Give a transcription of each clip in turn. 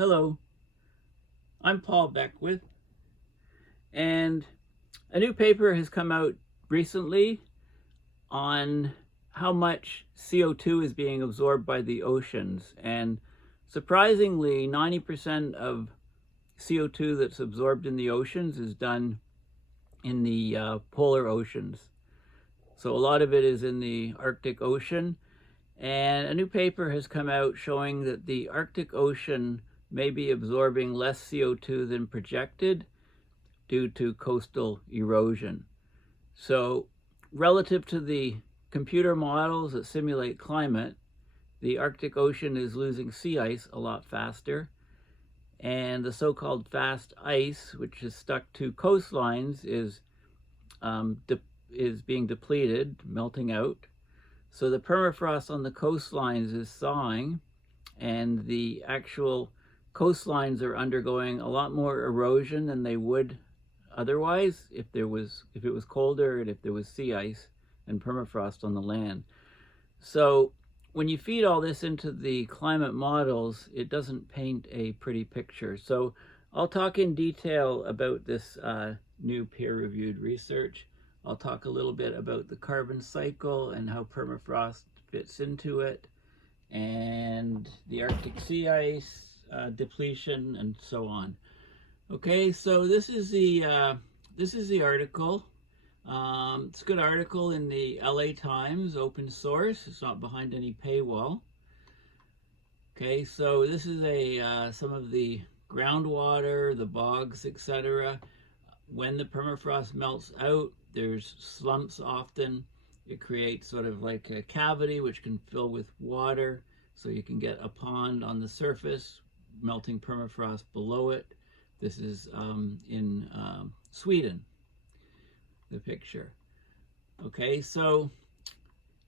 Hello, I'm Paul Beckwith, and a new paper has come out recently on how much CO2 is being absorbed by the oceans. And surprisingly, 90% of CO2 that's absorbed in the oceans is done in the polar oceans. So a lot of it is in the Arctic Ocean. And a new paper has come out showing that the Arctic Ocean may be absorbing less CO2 than projected due to coastal erosion. So relative to the computer models that simulate climate, the Arctic Ocean is losing sea ice a lot faster, and the so-called fast ice, which is stuck to coastlines, is being depleted, melting out. So the permafrost on the coastlines is thawing, and the actual coastlines are undergoing a lot more erosion than they would otherwise if it was colder and if there was sea ice and permafrost on the land. So when you feed all this into the climate models, it doesn't paint a pretty picture. So I'll talk in detail about this new peer-reviewed research. I'll talk a little bit about the carbon cycle and how permafrost fits into it, and the Arctic sea ice depletion, and so on. Okay, so this is the article. It's a good article in the LA Times, open source. It's not behind any paywall. Okay, so this is some of the groundwater, the bogs, etc. When the permafrost melts out, there's slumps often. It creates sort of like a cavity which can fill with water, so you can get a pond on the surface, melting permafrost below it. This is in Sweden, the picture. Okay, so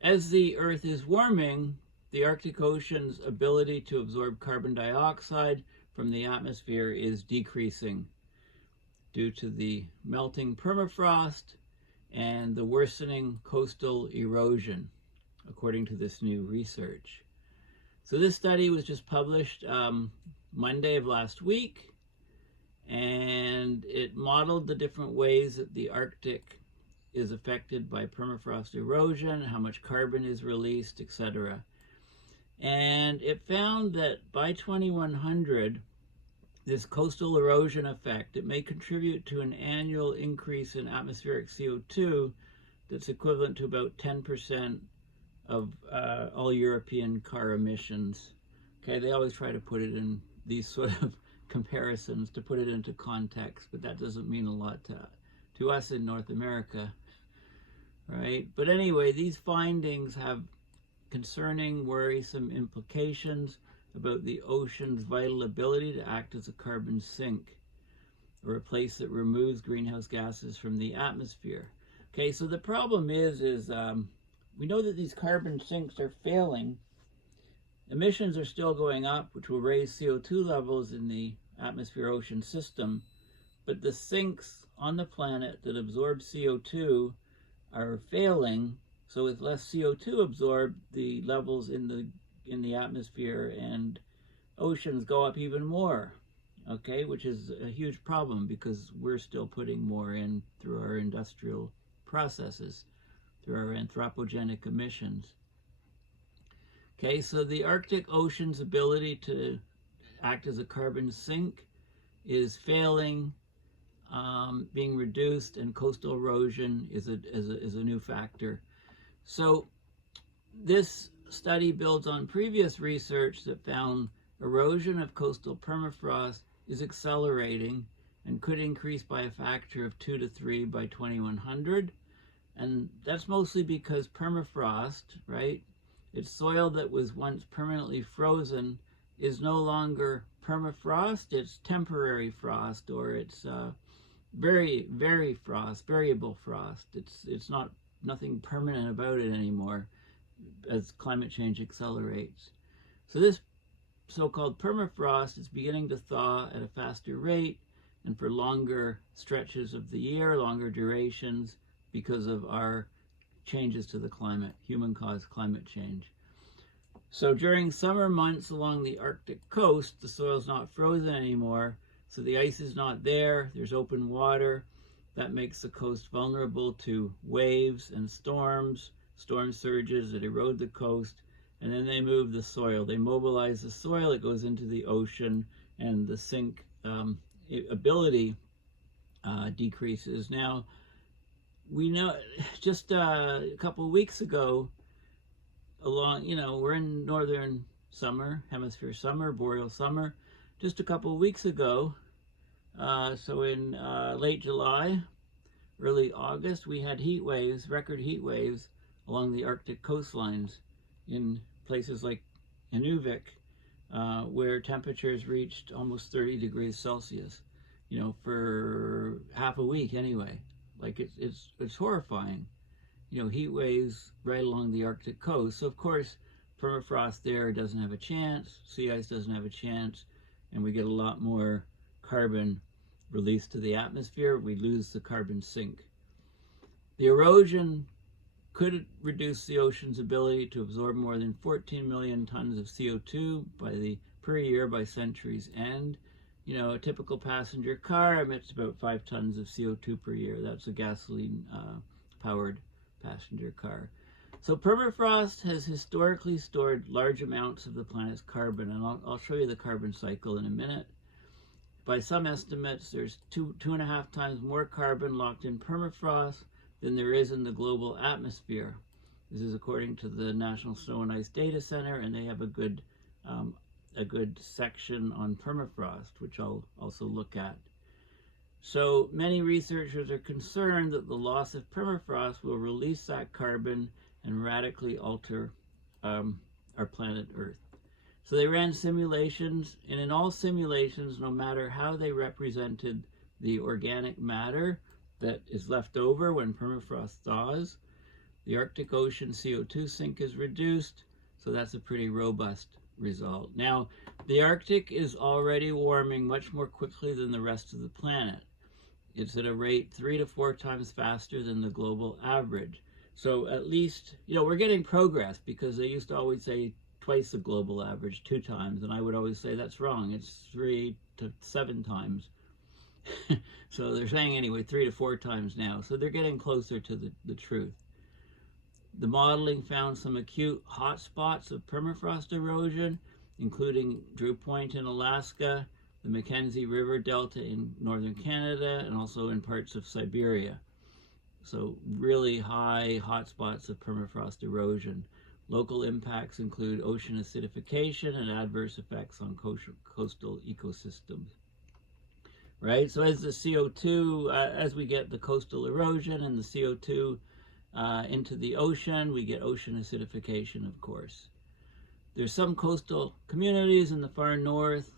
as the Earth is warming, the Arctic Ocean's ability to absorb carbon dioxide from the atmosphere is decreasing due to the melting permafrost and the worsening coastal erosion, according to this new research. So this study was just published Monday of last week, and it modeled the different ways that the Arctic is affected by permafrost erosion, how much carbon is released, etc. And it found that by 2100, this coastal erosion effect, it may contribute to an annual increase in atmospheric CO2 that's equivalent to about 10% of all European car emissions. Okay, they always try to put it in these sort of comparisons to put it into context, but that doesn't mean a lot to us in North America, right? But anyway, these findings have concerning, worrisome implications about the ocean's vital ability to act as a carbon sink, or a place that removes greenhouse gases from the atmosphere. Okay, so the problem is we know that these carbon sinks are failing. Emissions are still going up, which will raise CO2 levels in the atmosphere-ocean system, but the sinks on the planet that absorb CO2 are failing. So with less CO2 absorbed, the levels in the atmosphere and oceans go up even more, okay, which is a huge problem because we're still putting more in through our industrial processes, through our anthropogenic emissions. Okay, so the Arctic Ocean's ability to act as a carbon sink is failing, being reduced, and coastal erosion is a new factor. So this study builds on previous research that found erosion of coastal permafrost is accelerating and could increase by a factor of 2 to 3 by 2100. And that's mostly because permafrost, right? It's soil that was once permanently frozen is no longer permafrost, it's temporary frost, or it's very frost, variable frost. It's nothing permanent about it anymore as climate change accelerates. So this so-called permafrost is beginning to thaw at a faster rate and for longer stretches of the year, longer durations, because of our changes to the climate, human-caused climate change. So during summer months along the Arctic coast, the soil's not frozen anymore, so the ice is not there, there's open water. That makes the coast vulnerable to waves and storms, storm surges that erode the coast, and then they move the soil. They mobilize the soil, it goes into the ocean, and the sink ability decreases. Now, we know just a couple of weeks ago, we're in northern summer, hemisphere summer, boreal summer. Just a couple of weeks ago, so in late July, early August, we had heat waves, record heat waves along the Arctic coastlines in places like Inuvik, where temperatures reached almost 30 degrees Celsius, for half a week anyway. Like it's horrifying. Heat waves right along the Arctic coast. So of course, permafrost there doesn't have a chance, sea ice doesn't have a chance, and we get a lot more carbon released to the atmosphere. We lose the carbon sink. The erosion could reduce the ocean's ability to absorb more than 14 million tons of CO2 per year by century's end. A typical passenger car emits about 5 tons of CO2 per year. That's a gasoline powered passenger car. So permafrost has historically stored large amounts of the planet's carbon, and I'll show you the carbon cycle in a minute. By some estimates, there's 2.5 times more carbon locked in permafrost than there is in the global atmosphere. This is according to the National Snow and Ice Data Center, and they have a good section on permafrost, which I'll also look at. So many researchers are concerned that the loss of permafrost will release that carbon and radically alter our planet Earth. So they ran simulations, and in all simulations, no matter how they represented the organic matter that is left over when permafrost thaws, the Arctic Ocean CO2 sink is reduced, so that's a pretty robust result. Now, the Arctic is already warming much more quickly than the rest of the planet. It's at a rate 3 to 4 times faster than the global average. So at least, we're getting progress, because they used to always say twice the global average, 2 times, and I would always say that's wrong. It's 3 to 7 times. So they're saying anyway 3 to 4 times now. So they're getting closer to the truth. The modeling found some acute hotspots of permafrost erosion, including Drew Point in Alaska, the Mackenzie River Delta in northern Canada, and also in parts of Siberia. So really high hotspots of permafrost erosion. Local impacts include ocean acidification and adverse effects on coastal ecosystems. Right, so as the CO2, as we get the coastal erosion and the CO2 into the ocean, we get ocean acidification, of course. There's some coastal communities in the far north,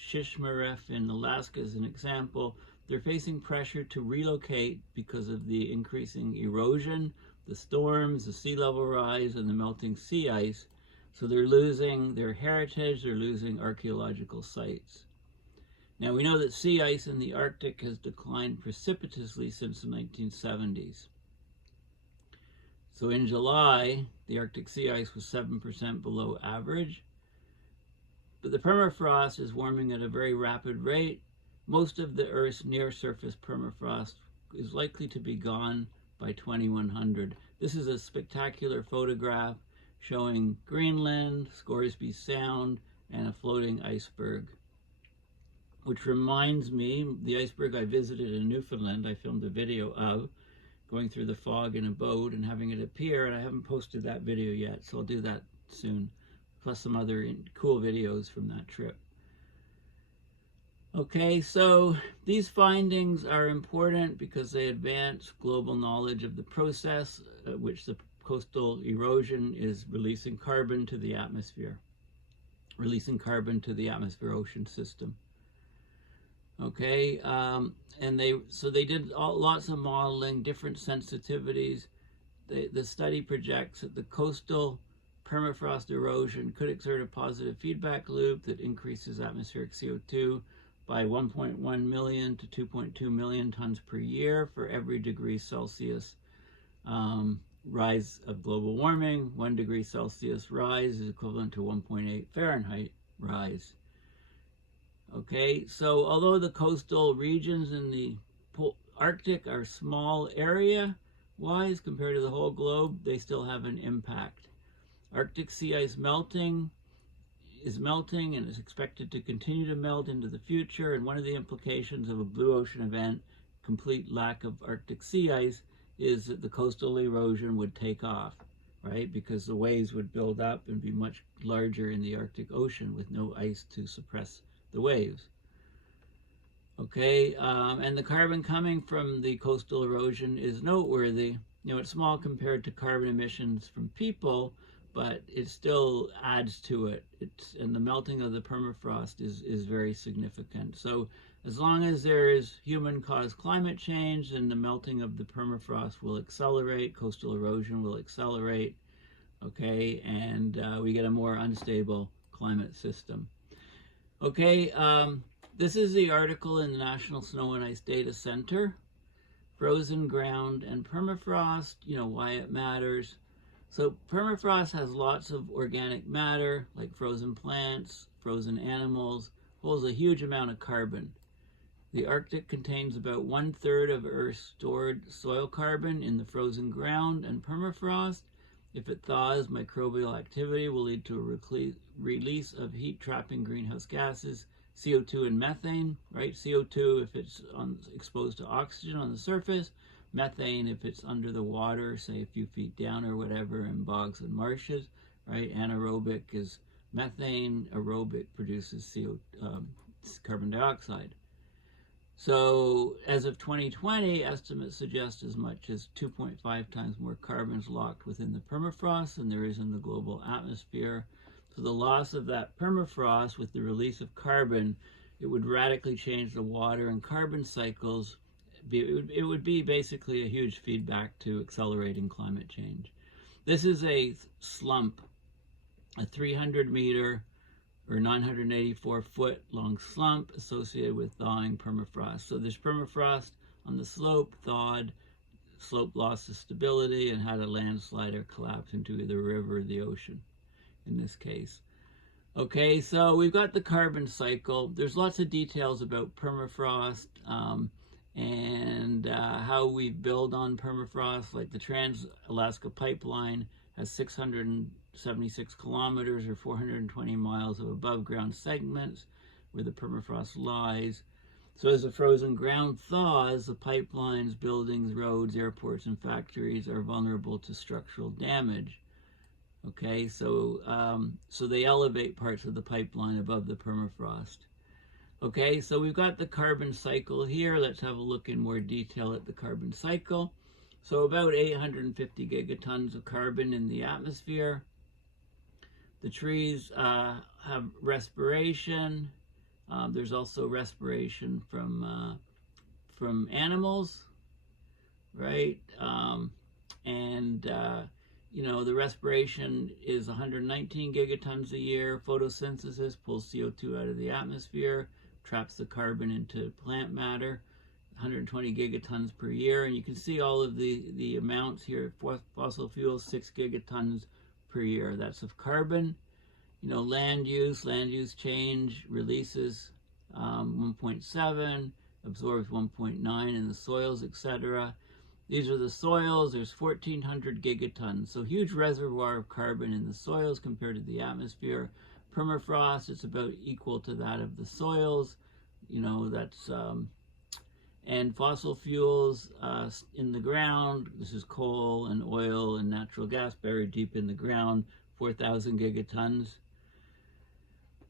Shishmaref in Alaska is an example. They're facing pressure to relocate because of the increasing erosion, the storms, the sea level rise, and the melting sea ice. So they're losing their heritage, they're losing archaeological sites. Now we know that sea ice in the Arctic has declined precipitously since the 1970s. So in July, the Arctic sea ice was 7% below average. But the permafrost is warming at a very rapid rate. Most of the Earth's near-surface permafrost is likely to be gone by 2100. This is a spectacular photograph showing Greenland, Scoresby Sound, and a floating iceberg. Which reminds me, the iceberg I visited in Newfoundland, I filmed a video of, going through the fog in a boat and having it appear, and I haven't posted that video yet, so I'll do that soon. Plus some other cool videos from that trip. Okay, so these findings are important because they advance global knowledge of the process at which the coastal erosion is releasing carbon to the atmosphere, ocean system. Okay, and they did lots of modeling, different sensitivities. The study projects that the coastal permafrost erosion could exert a positive feedback loop that increases atmospheric CO2 by 1.1 million to 2.2 million tons per year for every degree Celsius rise of global warming. 1 degree Celsius rise is equivalent to 1.8 Fahrenheit rise. Okay, so although the coastal regions in the Arctic are small area-wise compared to the whole globe, they still have an impact. Arctic sea ice is melting and is expected to continue to melt into the future, and one of the implications of a blue ocean event, complete lack of Arctic sea ice, is that the coastal erosion would take off, right? Because the waves would build up and be much larger in the Arctic Ocean with no ice to suppress the waves. Okay, and the carbon coming from the coastal erosion is noteworthy. You know, it's small compared to carbon emissions from people, but it still adds to it. And the melting of the permafrost is very significant. So as long as there is human-caused climate change, then the melting of the permafrost will accelerate, coastal erosion will accelerate, okay, and we get a more unstable climate system. Okay, this is the article in the National Snow and Ice Data Center. Frozen ground and permafrost, you know, why it matters. So permafrost has lots of organic matter, like frozen plants, frozen animals, holds a huge amount of carbon. The Arctic contains about 1/3 of Earth's stored soil carbon in the frozen ground, and permafrost, if it thaws, microbial activity will lead to a release of heat-trapping greenhouse gases, CO2 and methane, right? CO2 if it's exposed to oxygen on the surface, methane if it's under the water, say a few feet down or whatever, in bogs and marshes, right? Anaerobic is methane, aerobic produces carbon dioxide. So as of 2020, estimates suggest as much as 2.5 times more carbon is locked within the permafrost than there is in the global atmosphere. So the loss of that permafrost with the release of carbon, it would radically change the water and carbon cycles. It would be basically a huge feedback to accelerating climate change. This is a slump, a 300-meter or 984-foot long slump associated with thawing permafrost. So there's permafrost on the slope, thawed, slope lost its stability and had a landslide or collapse into either a river or the ocean in this case. Okay, so we've got the carbon cycle. There's lots of details about permafrost and how we build on permafrost, like the Trans-Alaska Pipeline has 676 kilometers or 420 miles of above ground segments where the permafrost lies. So as the frozen ground thaws, the pipelines, buildings, roads, airports, and factories are vulnerable to structural damage. Okay, so they elevate parts of the pipeline above the permafrost. Okay, so we've got the carbon cycle here. Let's have a look in more detail at the carbon cycle. So about 850 gigatons of carbon in the atmosphere. The trees have respiration. There's also respiration from animals, right? You know, the respiration is 119 gigatons a year. Photosynthesis pulls CO2 out of the atmosphere, traps the carbon into plant matter, 120 gigatons per year. And you can see all of the amounts here. Fossil fuels, 6 gigatons per year. That's of carbon. You know, land use change releases 1.7, absorbs 1.9 in the soils, etc. These are the soils. There's 1,400 gigatons. So huge reservoir of carbon in the soils compared to the atmosphere. Permafrost, it's about equal to that of the soils. You know, that's, and fossil fuels in the ground. This is coal and oil and natural gas buried deep in the ground, 4,000 gigatons.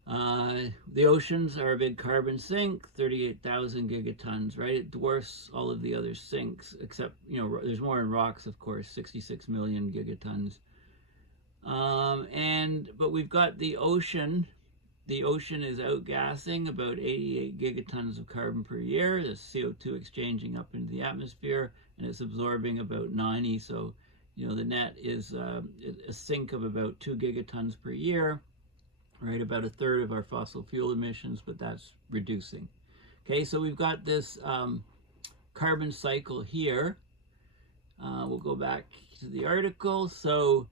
The oceans are a big carbon sink, 38,000 gigatons, right? It dwarfs all of the other sinks, except, you know, there's more in rocks, of course, 66 million gigatons. But we've got the ocean. The ocean is outgassing about 88 gigatons of carbon per year. There's CO2 exchanging up into the atmosphere, and it's absorbing about 90. So, you know, the net is a sink of about 2 gigatons per year. Right, about 1/3 of our fossil fuel emissions, but that's reducing. Okay, so we've got this carbon cycle here. We'll go back to the article. So,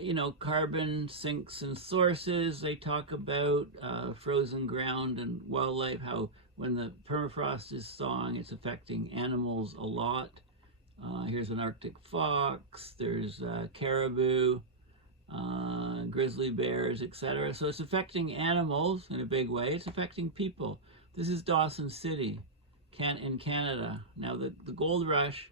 you know, carbon sinks and sources. They talk about frozen ground and wildlife, how when the permafrost is thawing, it's affecting animals a lot. Here's an Arctic fox, there's caribou, grizzly bears, etc. So it's affecting animals in a big way. It's affecting people. This is Dawson City in Canada. Now, the gold rush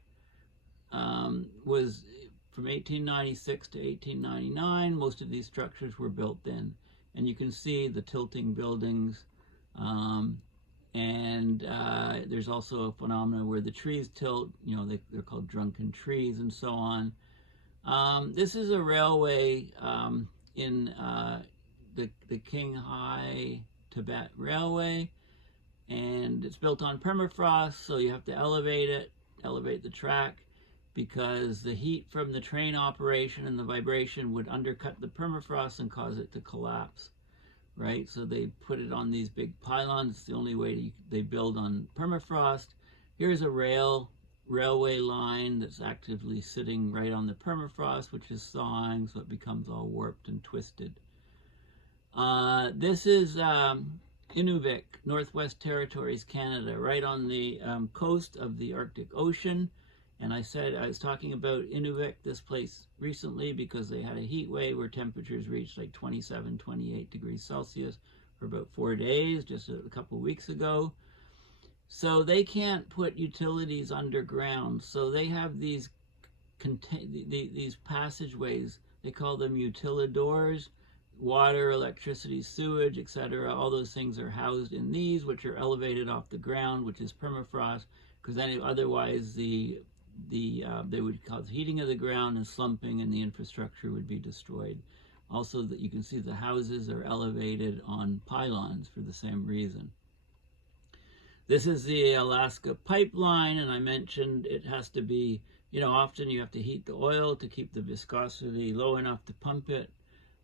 was from 1896 to 1899. Most of these structures were built then. And you can see the tilting buildings. There's also a phenomenon where the trees tilt, you know, they're called drunken trees and so on. This is a railway in the Qinghai Tibet Railway, and it's built on permafrost, so you have to elevate the track, because the heat from the train operation and the vibration would undercut the permafrost and cause it to collapse. Right, so they put it on these big pylons. It's the only way they build on permafrost. Here's a railway line that's actively sitting right on the permafrost, which is thawing, so it becomes all warped and twisted. This is Inuvik, Northwest Territories, Canada, right on the coast of the Arctic Ocean. And I was talking about Inuvik, this place, recently, because they had a heat wave where temperatures reached like 27, 28 degrees Celsius for about 4 days, just a couple weeks ago. So they can't put utilities underground. So they have these passageways. They call them utilidors. Water, electricity, sewage, etc. All those things are housed in these, which are elevated off the ground, which is permafrost, because then otherwise they would cause heating of the ground and slumping, and the infrastructure would be destroyed. Also, that you can see the houses are elevated on pylons for the same reason. This is the Alaska pipeline, and I mentioned it has to be, you know, often you have to heat the oil to keep the viscosity low enough to pump it,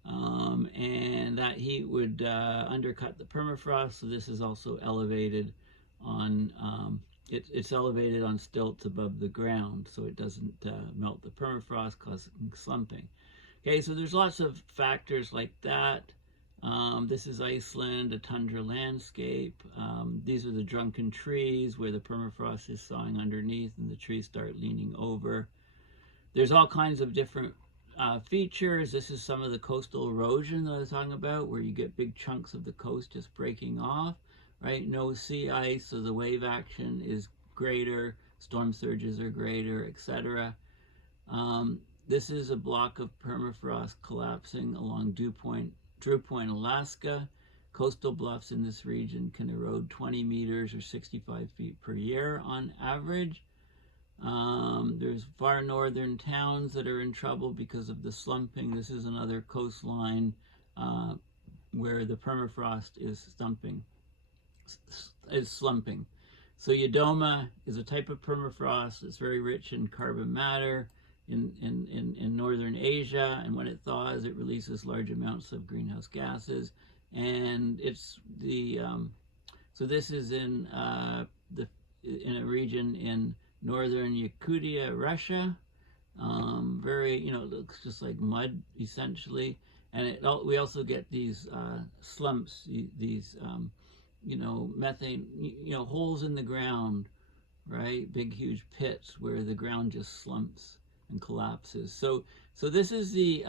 and that heat would undercut the permafrost. So this is also elevated on it's elevated on stilts above the ground, so it doesn't melt the permafrost, causing slumping. Okay, so there's lots of factors like that. This is Iceland, a tundra landscape. These are the drunken trees where the permafrost is thawing underneath and the trees start leaning over. There's all kinds of different features. This is some of the coastal erosion that I was talking about, where you get big chunks of the coast just breaking off. Right, no sea ice, so the wave action is greater, storm surges are greater, etc. This is a block of permafrost collapsing along Drew Point, Alaska. Coastal bluffs in this region can erode 20 meters or 65 feet per year on average. There's far northern towns that are in trouble because of the slumping. This is another coastline where the permafrost is slumping. So Yodoma is a type of permafrost that's very rich in carbon matter in northern Asia, and when it thaws, it releases large amounts of greenhouse gases. And it's so this is in a region in northern Yakutia, Russia. Very, you know, it looks just like mud essentially, and we also get these slumps, these you know, methane, you know, holes in the ground, right? Big, huge pits where the ground just slumps and collapses. So this is the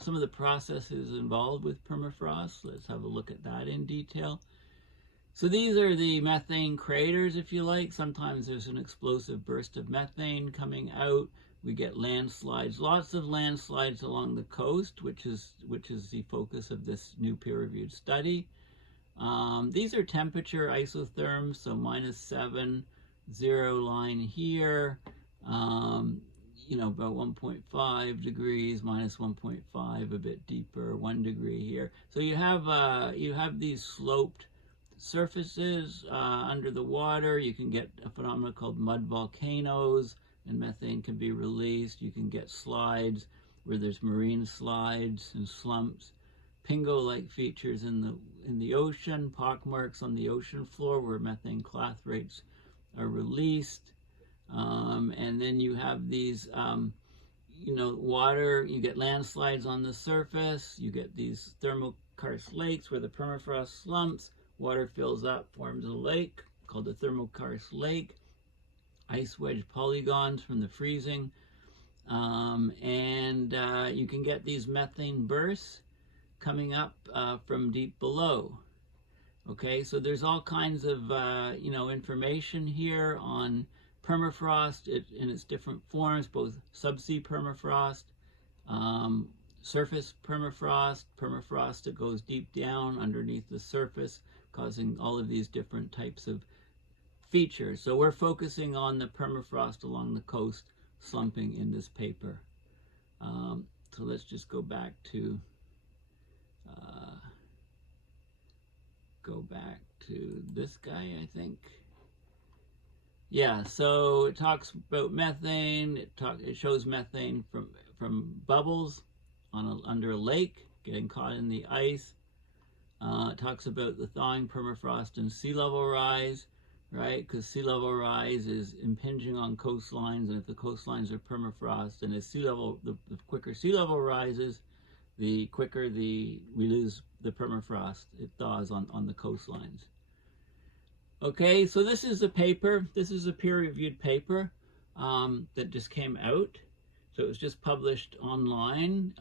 some of the processes involved with permafrost. Let's have a look at that in detail. So these are the methane craters, if you like. Sometimes there's an explosive burst of methane coming out. We get landslides, lots of landslides along the coast, which is the focus of this new peer-reviewed study. These are temperature isotherms, so -7, 0 line here, you know, about 1.5 degrees, -1.5, a bit deeper, 1 degree here. So you have these sloped surfaces under the water. You can get a phenomenon called mud volcanoes, and methane can be released. You can get slides where there's marine slides and slumps. Pingo-like features in the ocean, pockmarks on the ocean floor where methane clathrates are released. And then you have these, you know, water, you get landslides on the surface, you get these thermal karst lakes where the permafrost slumps, water fills up, forms a lake called the thermal karst lake, ice wedge polygons from the freezing, and you can get these methane bursts coming up from deep below. Okay, so there's all kinds of you know, information here on permafrost in its different forms, both subsea permafrost, surface permafrost, permafrost that goes deep down underneath the surface, causing all of these different types of features. So we're focusing on the permafrost along the coast slumping in this paper. So let's just go back to this guy, I think. Yeah, so it talks about methane. It shows methane from bubbles under a lake getting caught in the ice. It talks about the thawing permafrost and sea level rise, right? Because sea level rise is impinging on coastlines, and if the coastlines are permafrost, and as sea level, the quicker sea level rises, the quicker we lose the permafrost. It thaws on the coastlines. Okay, so this is a paper. This is a peer-reviewed paper that just came out. So it was just published online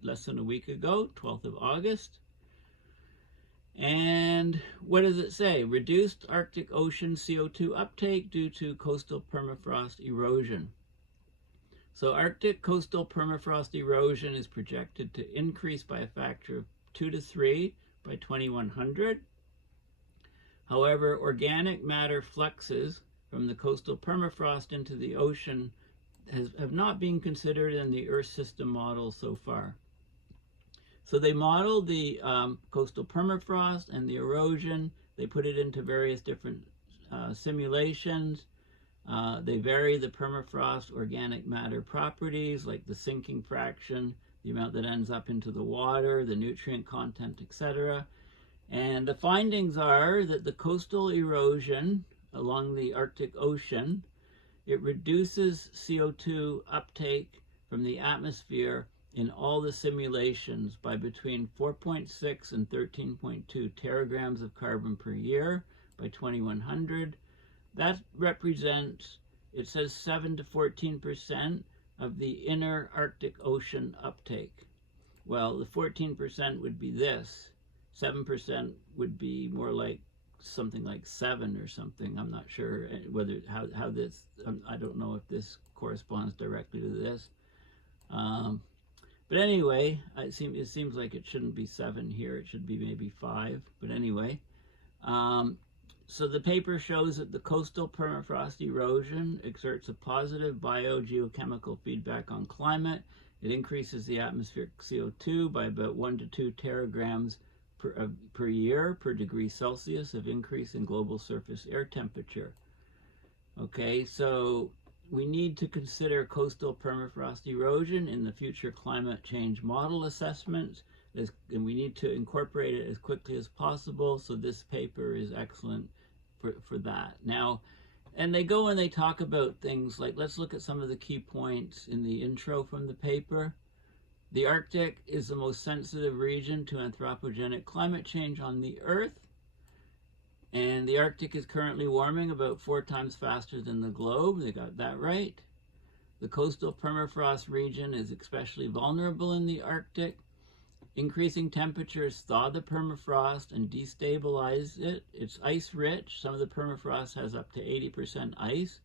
less than a week ago, 12th of August. And what does it say? Reduced Arctic Ocean CO2 uptake due to coastal permafrost erosion. So Arctic coastal permafrost erosion is projected to increase by a factor of 2 to 3 by 2100. However, organic matter fluxes from the coastal permafrost into the ocean have not been considered in the Earth system model so far. So they modeled the coastal permafrost and the erosion. They put it into various different simulations. They vary the permafrost organic matter properties like the sinking fraction, the amount that ends up into the water, the nutrient content, etc. And the findings are that the coastal erosion along the Arctic Ocean, it reduces CO2 uptake from the atmosphere in all the simulations by between 4.6 and 13.2 teragrams of carbon per year by 2100. That represents, it says 7 to 14% of the inner Arctic Ocean uptake. Well, the 14% would be this. 7% would be more like something like 7 or something. I'm not sure whether how this, I don't know if this corresponds directly to this. But anyway, it seems like it shouldn't be 7 here. It should be maybe 5. But anyway, so the paper shows that the coastal permafrost erosion exerts a positive biogeochemical feedback on climate. It increases the atmospheric CO2 by about 1 to 2 teragrams per year per degree Celsius of increase in global surface air temperature. Okay, so we need to consider coastal permafrost erosion in the future climate change model assessments, and we need to incorporate it as quickly as possible. So this paper is excellent for that. Now, and they go and they talk about things like, let's look at some of the key points in the intro from the paper. The Arctic is the most sensitive region to anthropogenic climate change on the Earth. And the Arctic is currently warming about 4 times faster than the globe. They got that right. The coastal permafrost region is especially vulnerable in the Arctic. Increasing temperatures thaw the permafrost and destabilize it. It's ice rich. Some of the permafrost has up to 80% ice.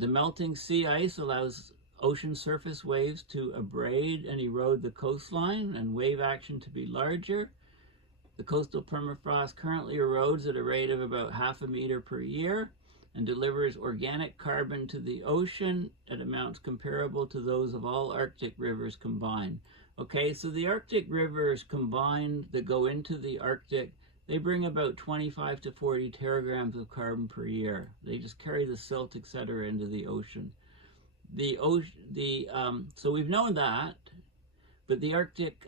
The melting sea ice allows ocean surface waves to abrade and erode the coastline and wave action to be larger. The coastal permafrost currently erodes at a rate of about 0.5 meter per year and delivers organic carbon to the ocean at amounts comparable to those of all Arctic rivers combined. Okay, so the Arctic rivers combined that go into the Arctic, they bring about 25 to 40 teragrams of carbon per year. They just carry the silt, etc., into the ocean. So we've known that, but the Arctic,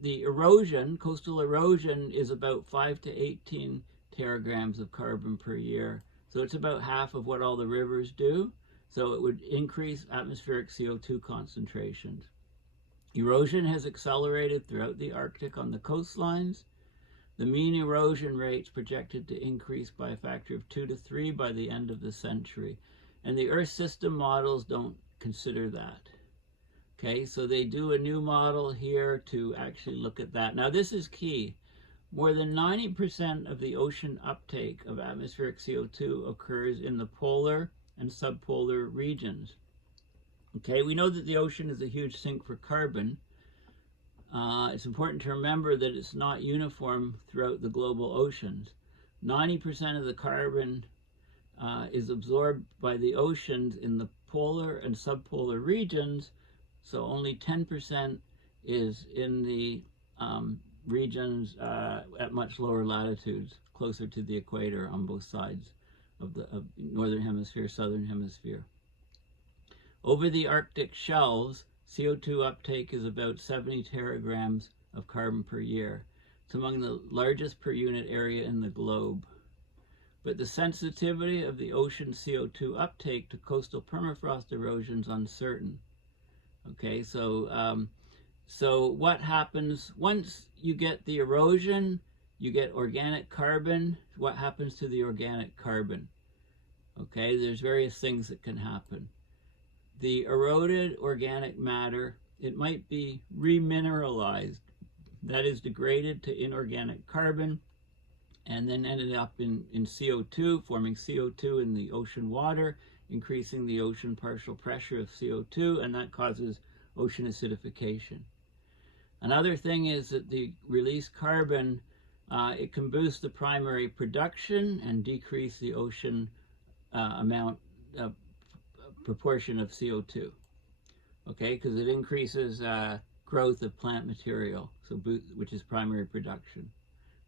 the erosion, coastal erosion, is about 5 to 18 teragrams of carbon per year. So it's about half of what all the rivers do. So it would increase atmospheric CO2 concentrations. Erosion has accelerated throughout the Arctic on the coastlines. The mean erosion rates projected to increase by a factor of 2 to 3 by the end of the century. And the Earth system models don't consider that. Okay, so they do a new model here to actually look at that. Now this is key. More than 90% of the ocean uptake of atmospheric CO2 occurs in the polar and subpolar regions. Okay, we know that the ocean is a huge sink for carbon. It's important to remember that it's not uniform throughout the global oceans. 90% of the carbon is absorbed by the oceans in the polar and subpolar regions, so only 10% is in the regions at much lower latitudes, closer to the equator on both sides of the northern hemisphere, southern hemisphere. Over the Arctic shelves, CO2 uptake is about 70 teragrams of carbon per year. It's among the largest per unit area in the globe. But the sensitivity of the ocean CO2 uptake to coastal permafrost erosion is uncertain. Okay, so what happens once you get the erosion, you get organic carbon. What happens to the organic carbon? Okay, there's various things that can happen. The eroded organic matter, it might be remineralized, that is degraded to inorganic carbon, and then ended up in CO2, forming CO2 in the ocean water, increasing the ocean partial pressure of CO2, and that causes ocean acidification. Another thing is that the released carbon, it can boost the primary production and decrease the ocean proportion of CO2, okay, because it increases growth of plant material, so which is primary production,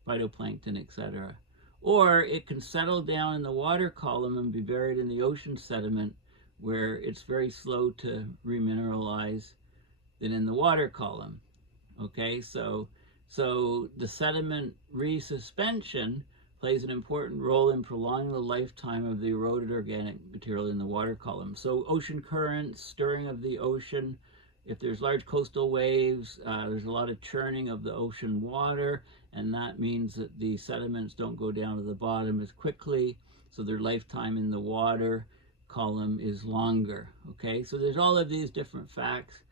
phytoplankton, etc. Or it can settle down in the water column and be buried in the ocean sediment, where it's very slow to remineralize than in the water column. Okay, so the sediment resuspension plays an important role in prolonging the lifetime of the eroded organic material in the water column. So ocean currents, stirring of the ocean, if there's large coastal waves, there's a lot of churning of the ocean water, and that means that the sediments don't go down to the bottom as quickly, so their lifetime in the water column is longer. Okay, so there's all of these different facts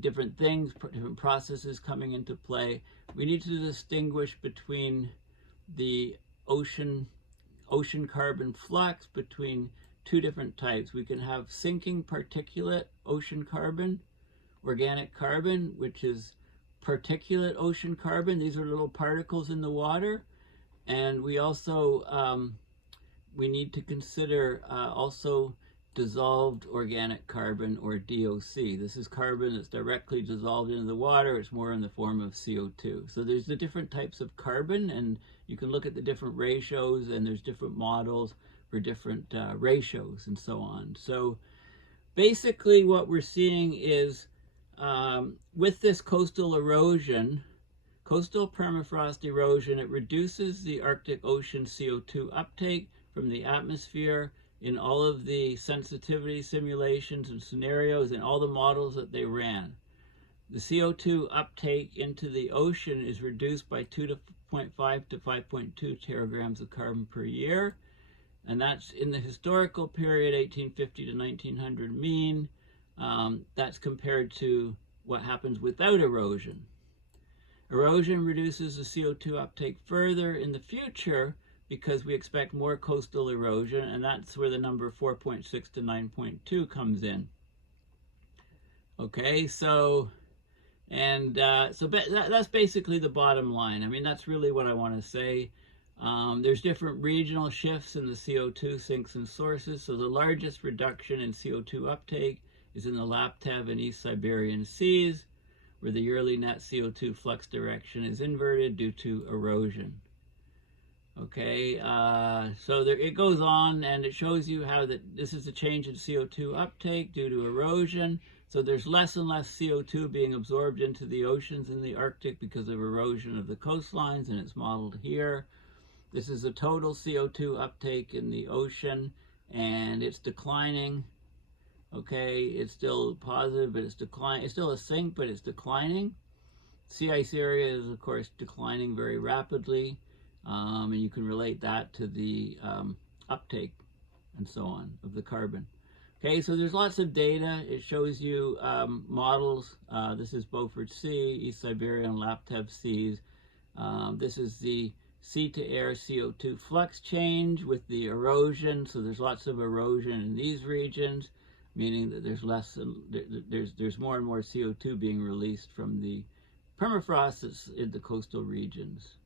different things, different processes coming into play. We need to distinguish between the ocean carbon flux between two different types. We can have sinking particulate ocean carbon, organic carbon, which is particulate ocean carbon. These are little particles in the water. And we also, we need to consider also dissolved organic carbon, or DOC. This is carbon that's directly dissolved into the water. It's more in the form of CO2. So there's the different types of carbon, and you can look at the different ratios, and there's different models for different ratios and so on. So basically what we're seeing is with this coastal erosion, coastal permafrost erosion, it reduces the Arctic Ocean CO2 uptake from the atmosphere in all of the sensitivity simulations and scenarios and all the models that they ran. The CO2 uptake into the ocean is reduced by 2.5 to 5.2 teragrams of carbon per year. And that's in the historical period, 1850 to 1900 mean. That's compared to what happens without erosion. Erosion reduces the CO2 uptake further in the future because we expect more coastal erosion, and that's where the number 4.6 to 9.2 comes in. Okay, so that's basically the bottom line. I mean, that's really what I want to say. There's different regional shifts in the CO2 sinks and sources. So the largest reduction in CO2 uptake is in the Laptev and East Siberian seas, where the yearly net CO2 flux direction is inverted due to erosion. Okay, so it goes on, and it shows you how this is a change in CO2 uptake due to erosion. So there's less and less CO2 being absorbed into the oceans in the Arctic because of erosion of the coastlines, and it's modeled here. This is the total CO2 uptake in the ocean, and it's declining. Okay, it's still positive, but it's declining. It's still a sink, but it's declining. Sea ice area is, of course, declining very rapidly, and you can relate that to the uptake and so on of the carbon. Okay, so there's lots of data. It shows you models. This is Beaufort Sea, East Siberia, and Laptev Seas. This is the sea-to-air CO2 flux change with the erosion. So there's lots of erosion in these regions, meaning that there's there's more and more CO2 being released from the permafrost that's in the coastal regions.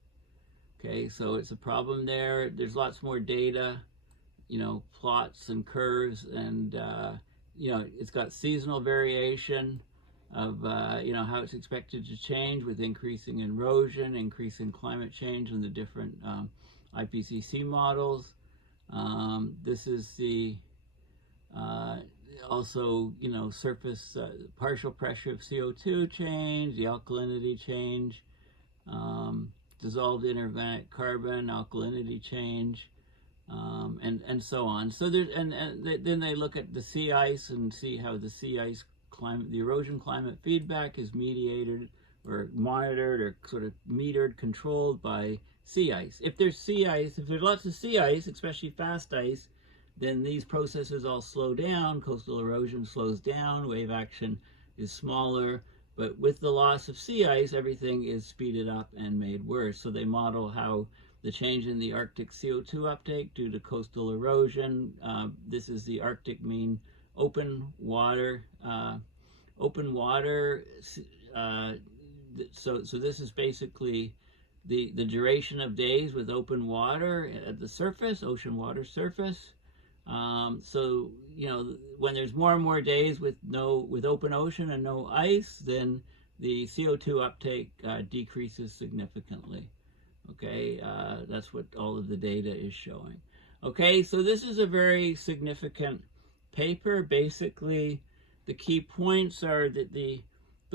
Okay, so it's a problem there. There's lots more data, you know, plots and curves, and you know, it's got seasonal variation of you know, how it's expected to change with increasing erosion, increasing climate change in the different IPCC models. This is the also, you know, surface partial pressure of CO2 change, the alkalinity change, dissolved inorganic carbon, alkalinity change, and so on. So there's, then they look at the sea ice and see how the sea ice climate, the erosion climate feedback is mediated or monitored or sort of metered, controlled by sea ice. If there's sea ice, if there's lots of sea ice, especially fast ice, then these processes all slow down. Coastal erosion slows down, wave action is smaller, but with the loss of sea ice, everything is speeded up and made worse. So they model how the change in the Arctic CO2 uptake due to coastal erosion. This is the Arctic mean open water. So this is basically the duration of days with open water at the surface, ocean water surface. So, you know, when there's more and more days with open ocean and no ice, then the CO2 uptake decreases significantly. Okay, that's what all of the data is showing. Okay, so this is a very significant paper. Basically, the key points are that the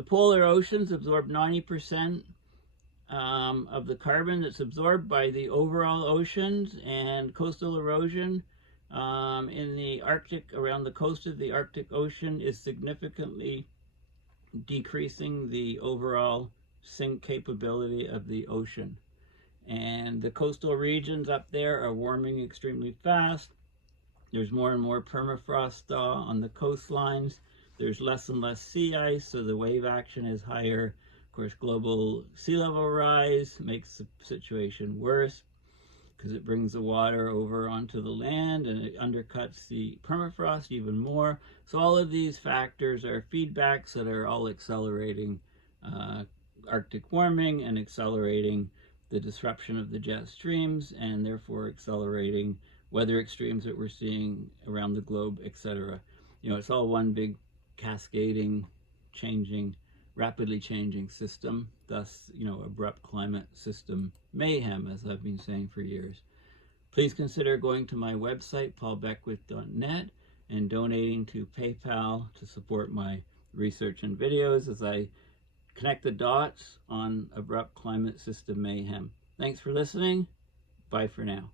polar oceans absorb 90% of the carbon that's absorbed by the overall oceans, and coastal erosion in the Arctic, around the coast of the Arctic Ocean, is significantly decreasing the overall sink capability of the ocean. And the coastal regions up there are warming extremely fast. There's more and more permafrost thaw on the coastlines. There's less and less sea ice, so the wave action is higher. Of course, global sea level rise makes the situation worse because it brings the water over onto the land and it undercuts the permafrost even more. So all of these factors are feedbacks that are all accelerating Arctic warming and accelerating the disruption of the jet streams, and therefore accelerating weather extremes that we're seeing around the globe, etc. You know, it's all one big cascading, changing, rapidly changing system, thus, you know, abrupt climate system mayhem, as I've been saying for years. Please consider going to my website, paulbeckwith.net, and donating to PayPal to support my research and videos as I connect the dots on abrupt climate system mayhem. Thanks for listening. Bye for now.